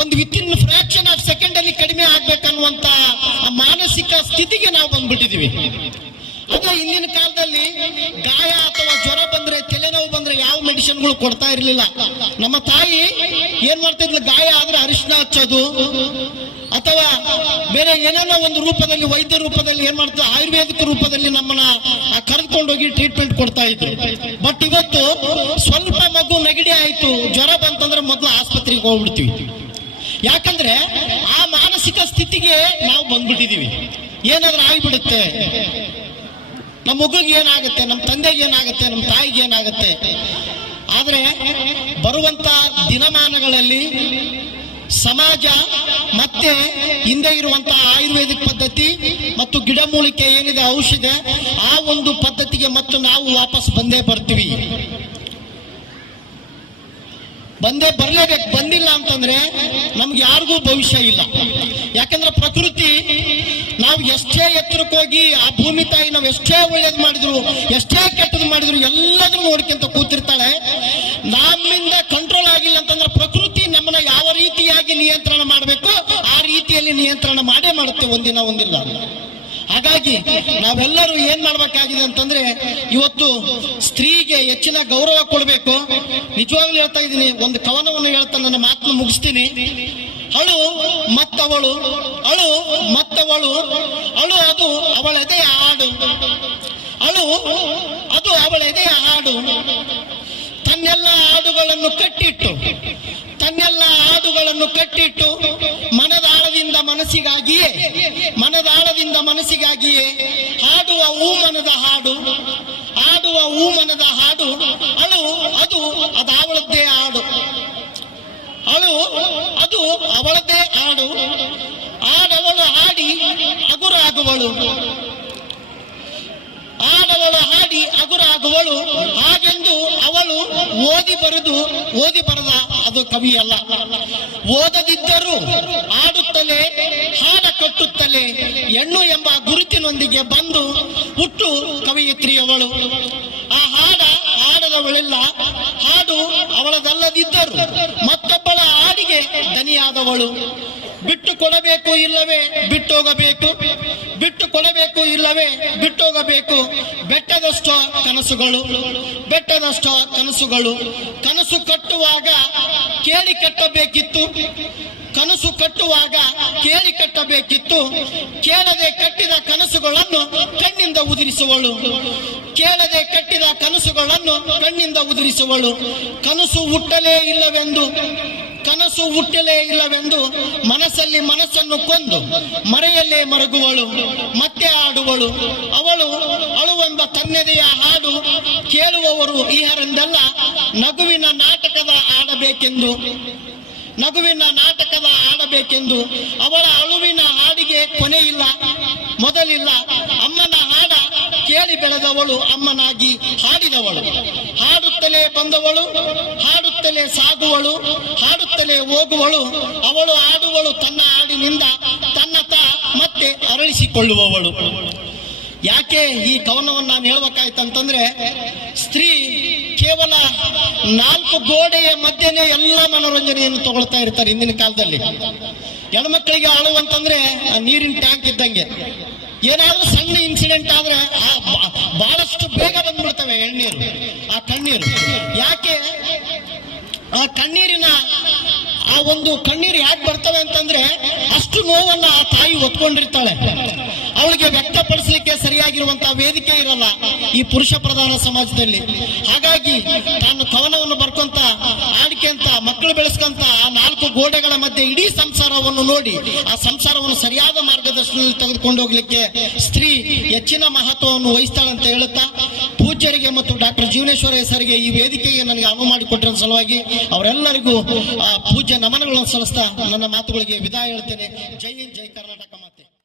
ಒಂದು ಇನ್ fraction of second ಅಲ್ಲಿ ಕಡಿಮೆ ಆಗ್ಬೇಕನ್ನುವಂತ ಮಾನಸಿಕ ಸ್ಥಿತಿಗೆ ನಾವು ಬಂದ್ಬಿಟ್ಟಿದೀವಿ. ಅದೇ ಹಿಂದಿನ ಕಾಲದಲ್ಲಿ ಗಾಯ ಅಥವಾ ಜ್ವರ ಬಂದ್ರೆ, ತಲೆನೋವು ಬಂದ್ರೆ ಯಾವ ಮೆಡಿಸಿನ್ಗಳು ಕೊಡ್ತಾ ಇರಲಿಲ್ಲ. ನಮ್ಮ ತಾಯಿ ಏನ್ ಮಾಡ್ತಿದ್ಲು? ಗಾಯ ಆದ್ರೆ ಅರಿಶಿನ ಹಚ್ಚೋದು, ಅಥವಾ ಬೇರೆ ಏನೇನೋ ಒಂದು ರೂಪದಲ್ಲಿ, ವೈದ್ಯ ರೂಪದಲ್ಲಿ ಏನ್ ಮಾಡ್ತಾರೆ ಆಯುರ್ವೇದಿಕ ರೂಪದಲ್ಲಿ ಟ್ರೀಟ್ಮೆಂಟ್ ಕೊಡ್ತಾ ಇದ್ರು. ಬಟ್ ಇವತ್ತು ಸ್ವಲ್ಪ ಮಗು ನೆಗಡಿ ಆಯ್ತು, ಜ್ವರ ಬಂತಂದ್ರೆ ಮೊದಲು ಆಸ್ಪತ್ರೆಗೆ ಹೋಗ್ಬಿಡ್ತೀವಿ. ಯಾಕಂದ್ರೆ ಆ ಮಾನಸಿಕ ಸ್ಥಿತಿಗೆ ನಾವು ಬಂದ್ಬಿಟ್ಟಿದೀವಿ. ಏನಾದ್ರೂ ಆಗ್ಬಿಡುತ್ತೆ? ನಮ್ಮ ಮಗುಗೆ ಏನಾಗುತ್ತೆ? ನಮ್ಮ ತಂದೆಗೆ ಏನಾಗುತ್ತೆ? ನಮ್ಮ ತಾಯಿಗೆ ಏನಾಗುತ್ತೆ? ಆದ್ರೆ ಬರುವಂತ ದಿನಮಾನಗಳಲ್ಲಿ ಸಮಾಜ, ಮತ್ತೆ ಹಿಂದೆ ಇರುವಂತಹ ಆಯುರ್ವೇದಿಕ್ ಪದ್ಧತಿ ಮತ್ತು ಗಿಡಮೂಲಿಕೆ ಏನಿದೆ, ಔಷಧ, ಆ ಒಂದು ಪದ್ಧತಿಗೆ ಮತ್ತು ನಾವು ವಾಪಸ್ ಬಂದೇ ಬರ್ತೀವಿ. ಬಂದೇ ಬರ್ಲೇಬೇಕು. ಬಂದಿಲ್ಲ ಅಂತಂದ್ರೆ ನಮ್ಗೆ ಯಾರಿಗೂ ಭವಿಷ್ಯ ಇಲ್ಲ. ಯಾಕಂದ್ರೆ ಪ್ರಕೃತಿ, ನಾವು ಎಷ್ಟೇ ಎತ್ತರಕ್ಕೋಗಿ ಆ ಭೂಮಿ ತಾಯಿ ನಾವು ಎಷ್ಟೇ ಒಳ್ಳೇದು ಮಾಡಿದ್ರು, ಎಷ್ಟೇ ಕೆಟ್ಟದ್ದು ಮಾಡಿದ್ರು ಎಲ್ಲದನ್ನು ನೋಡ್ಕೊಂತ ಕೂತಿರ್ತಾಳೆ. ನಮ್ಮಿಂದ ಕಂಟ್ರೋಲ್ ರೀತಿಯಲ್ಲಿ ನಿಯಂತ್ರಣ ಮಾಡೇ ಮಾಡುತ್ತೆ ಒಂದಿನ ಒಂದಿಲ್ಲ. ಹಾಗಾಗಿ ನಾವೆಲ್ಲರೂ ಏನ್ ಮಾಡ್ಬೇಕಾಗಿದೆ ಅಂತಂದ್ರೆ, ಇವತ್ತು ಸ್ತ್ರೀಗೆ ಹೆಚ್ಚಿನ ಗೌರವ ಕೊಡಬೇಕು. ನಿಜವಾಗ್ಲೂ ಹೇಳ್ತಾ ಇದ್ದೀನಿ, ಒಂದು ಕವನವನ್ನು ಹೇಳ್ತಾ ನನ್ನ ಮಾತನ್ನು ಮುಗಿಸ್ತೀನಿ. ಅಳು ಮತ್ತವಳು ಅಳು ಮತ್ತವಳು, ಅಳು ಅದು ಅವಳೆದೆಯ ಹಾಡು. ಅಳು ಅದು ಅವಳೆದೆಯ ಹಾಡು. ತನ್ನೆಲ್ಲ ಹಾಡುಗಳನ್ನು ಮನಸ್ಸಿಗಾಗಿಯೇ ಹಾಡುವ ಊಮನದ ಮನದ ಹಾಡು, ಹಾಡುವ ಊಮನದ ಮನದ ಹಾಡು, ಅಳು, ಅದು ಅದಾವಳದ್ದೇ ಹಾಡು. ಅಳು, ಅದು ಅವಳದ್ದೇ ಹಾಡು. ಆಡವಳು ಹಾಡಿ ಹಗುರಾಗುವಳು ಆಡವಳು ಹಾಡಿ ಹಗುರಾಗುವಳು ಹಾಗೆಂದು ಅವಳು ಓದಿ ಬರೆದು, ಓದಿ ಬರದ ಅದು ಕವಿಯಲ್ಲ. ಓದದಿದ್ದರೂ ಹಾಡ ಕಟ್ಟುತ್ತಲೇ ಹೆಣ್ಣು ಎಂಬ ಗುರುತಿನೊಂದಿಗೆ ಬಂದು ಹುಟ್ಟು ಕವಿಯತ್ರಿಯವಳು. ಆ ಹಾಡ ಹಾಡದವಳೆಲ್ಲ ಹಾಡು ಅವಳದಲ್ಲದಿದ್ದರು. ಮತ್ತೊಬ್ಬಳ ಹಾಡಿಗೆ ದನಿಯಾದವಳು ಬಿಟ್ಟು ಕೊಡಬೇಕು ಇಲ್ಲವೇ ಬಿಟ್ಟೋಗಬೇಕು. ಬಿಟ್ಟು ಕೊಡಬೇಕು ಇಲ್ಲವೇ ಬಿಟ್ಟೋಗಬೇಕು. ಬೆಟ್ಟದಷ್ಟು ಕನಸುಗಳು. ಬೆಟ್ಟದಷ್ಟು ಕನಸುಗಳು. ಕನಸು ಕಟ್ಟುವಾಗ ಕೇಳಿ ಕಟ್ಟಬೇಕಿತ್ತು. ಕನಸು ಕಟ್ಟುವಾಗ ಕೇಳಿ ಕಟ್ಟಬೇಕಿತ್ತು. ಕೇಳದೆ ಕಟ್ಟಿದ ಕನಸುಗಳನ್ನು ಕಣ್ಣಿಂದ ಉದುರಿಸುವಳು. ಕೇಳದೆ ಕಟ್ಟಿದ ಕನಸುಗಳನ್ನು ಕಣ್ಣಿಂದ ಉದುರಿಸುವಳು. ಕನಸು ಹುಟ್ಟಲೇ ಇಲ್ಲವೆಂದು, ಕನಸು ಹುಟ್ಟಲೇ ಇಲ್ಲವೆಂದು ಮನಸ್ಸಲ್ಲಿ ಮನಸ್ಸನ್ನು ಕೊಂದು ಮರೆಯಲ್ಲೇ ಮರಗುವಳು, ಮತ್ತೆ ಆಡುವಳು. ಅವಳು ಅಳುವೆಂಬ ತನ್ನದೆಯ ಹಾಡು ಕೇಳುವವರು ಈಹರೆಂದೆಲ್ಲ ನಗುವಿನ ನಾಟಕದ ಆಡಬೇಕೆಂದು ನಗುವಿನ ನಾಟಕದ ಆಡಬೇಕೆಂದು ಅವಳ ಅಳುವಿನ ಹಾಡಿಗೆ ಕೊನೆ ಇಲ್ಲ ಮೊದಲಿಲ್ಲ. ಅಮ್ಮನ ಹಾಡ ಕೇಳಿ ಬೆಳೆದವಳು ಅಮ್ಮನಾಗಿ ಹಾಡಿದವಳು. ಹಾಡುತ್ತಲೇ ಬಂದವಳು, ಹಾಡುತ್ತಲೇ ಸಾಗುವಳು, ಹಾಡುತ್ತಲೇ ಹೋಗುವಳು. ಅವಳು ಹಾಡುವಳು ತನ್ನ ಹಾಡಿನಿಂದ ತನ್ನ ತಾ ಮತ್ತೆ ಅರಳಿಸಿಕೊಳ್ಳುವವಳು. ಯಾಕೆ ಈ ಕವನವನ್ನು ನಾನು ಹೇಳ್ಬೇಕಾಯ್ತಂತಂದ್ರೆ, ಸ್ತ್ರೀ ಕೇವಲ ನಾಲ್ಕು ಗೋಡೆಯ ಮಧ್ಯೆನೇ ಎಲ್ಲ ಮನೋರಂಜನೆಯನ್ನು ತಗೊಳ್ತಾ ಇರ್ತಾರೆ ಹಿಂದಿನ ಕಾಲದಲ್ಲಿ. ಹೆಣ್ಮಕ್ಳಿಗೆ ಆಳುವಂತಂದ್ರೆ ಆ ನೀರಿನ ಟ್ಯಾಂಕ್ ಇದ್ದಂಗೆ. ಏನಾದ್ರೂ ಸಣ್ಣ ಇನ್ಸಿಡೆಂಟ್ ಆದ್ರೆ ಆ ಬಹಳಷ್ಟು ಬೇಗ ಬಂದ್ಬಿಡ್ತವೆ ಎಣ್ಣೀರು ಆ ಕಣ್ಣೀರು. ಯಾಕೆ? ಆ ಕಣ್ಣೀರಿನ ಆ ಒಂದು ಕಣ್ಣೀರು ಯಾಕೆ ಬರ್ತವೆ ಅಂತಂದ್ರೆ ಅಷ್ಟು ನೋವನ್ನ ಆ ತಾಯಿ ಒತ್ಕೊಂಡಿರ್ತಾಳೆ ಅವಳಿಗೆ ವ್ಯಕ್ತಪಡಿಸಲಿಕ್ಕೆ ಸರಿಯಾಗಿರುವಂತಹ ವೇದಿಕೆ ಇರಲ್ಲ ಈ ಪುರುಷ ಪ್ರಧಾನ ಸಮಾಜದಲ್ಲಿ. ಹಾಗಾಗಿ ತಾನು ಕವನವನ್ನು ಬರ್ಕೊಂತ ಆಡ್ಕೊಂತ ಮಕ್ಕಳು ಬೆಳೆಸ್ಕೊಂತ ಆ ಗೋಡೆಗಳ ಮಧ್ಯೆ ಇಡೀ ಸಂಸಾರವನ್ನು ನೋಡಿ ಆ ಸಂಸಾರವನ್ನು ಸರಿಯಾದ ಮಾರ್ಗದರ್ಶನದಲ್ಲಿ ತೆಗೆದುಕೊಂಡು ಹೋಗ್ಲಿಕ್ಕೆ ಸ್ತ್ರೀ ಹೆಚ್ಚಿನ ಮಹತ್ವವನ್ನು ವಹಿಸ್ತಾಳೆ ಅಂತ ಹೇಳುತ್ತಾ ಪೂಜ್ಯರಿಗೆ ಮತ್ತು ಡಾಕ್ಟರ್ ಜೀವನೇಶ್ವರ ಹೆಸರಿಗೆ ಈ ವೇದಿಕೆಗೆ ನನಗೆ ಅನುವು ಮಾಡಿಕೊಟ್ಟಿರೋ ಸಲುವಾಗಿ ಅವರೆಲ್ಲರಿಗೂ ಆ, ಪೂಜ್ಯ ನಮನಗಳನ್ನು ಸಲ್ಲಿಸ್ತಾ ನನ್ನ ಮಾತುಗಳಿಗೆ ವಿದಾಯ ಹೇಳ್ತೇನೆ. ಜೈ ಹಿಂದ್ ಜೈ ಕರ್ನಾಟಕ ಮಾತೆ.